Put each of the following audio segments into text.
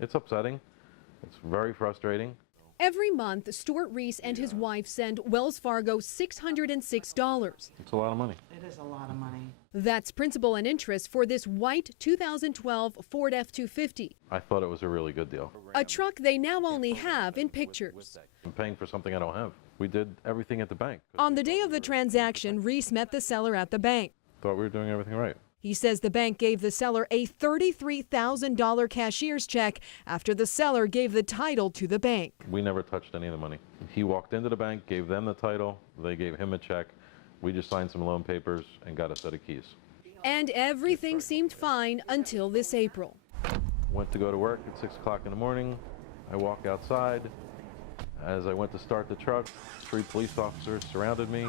It's upsetting. It's very frustrating. Every month, Stuart Reese and his wife send Wells Fargo $606. It's a lot of money. It is a lot of money. That's principal and interest for this white 2012 Ford F-250, I thought it was a really good deal. a truck they now only have in pictures. I'm paying for something I don't have. We did everything at the bank. On the day of the transaction, Reese met the seller at the bank. Thought we were doing everything right. He says the bank gave the seller a $33,000 cashier's check after the seller gave the title to the bank. We never touched any of the money. He walked into the bank, gave them the title, they gave him a check. We just signed some loan papers and got a set of keys. And everything seemed fine until this April. Went to go to work at 6 o'clock in the morning. I walk outside. As I went to start the truck, 3 police officers surrounded me,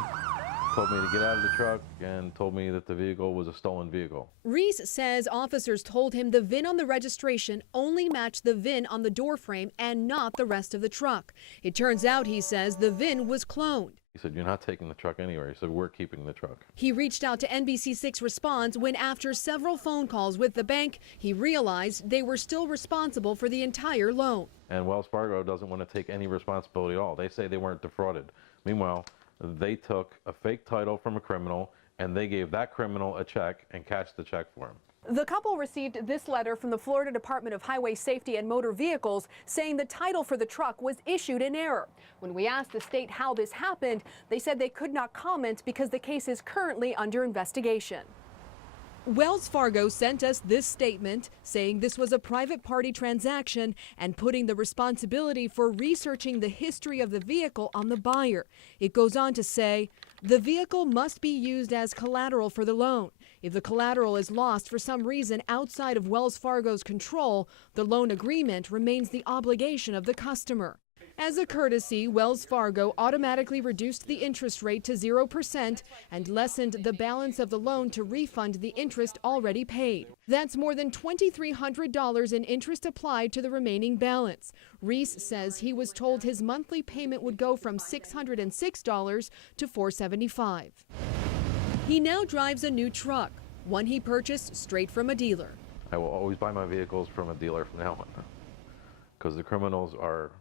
told me to get out of the truck, and told me that the vehicle was a stolen vehicle. Reese says officers told him the VIN on the registration only matched the VIN on the door frame and not the rest of the truck. It turns out, he says, the VIN was cloned. He said, "You're not taking the truck anywhere." He said, "We're keeping the truck." He reached out to NBC6 Response when, after several phone calls with the bank, he realized they were still responsible for the entire loan. And Wells Fargo doesn't want to take any responsibility at all. They say they weren't defrauded. Meanwhile, they took a fake title from a criminal and they gave that criminal a check and cashed the check for him. The couple received this letter from the Florida Department of Highway Safety and Motor Vehicles saying the title for the truck was issued in error. When we asked the state how this happened, they said they could not comment because the case is currently under investigation. Wells Fargo sent us this statement saying this was a private party transaction and putting the responsibility for researching the history of the vehicle on the buyer. It goes on to say, the vehicle must be used as collateral for the loan. If the collateral is lost for some reason outside of Wells Fargo's control, the loan agreement remains the obligation of the customer. As a courtesy, Wells Fargo automatically reduced the interest rate to 0% and lessened the balance of the loan to refund the interest already paid. That's more than $2,300 in interest applied to the remaining balance. Reese says he was told his monthly payment would go from $606 to $475. He now drives a new truck, one he purchased straight from a dealer. I will always buy my vehicles from a dealer from now on, because the criminals are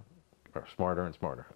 smarter and smarter.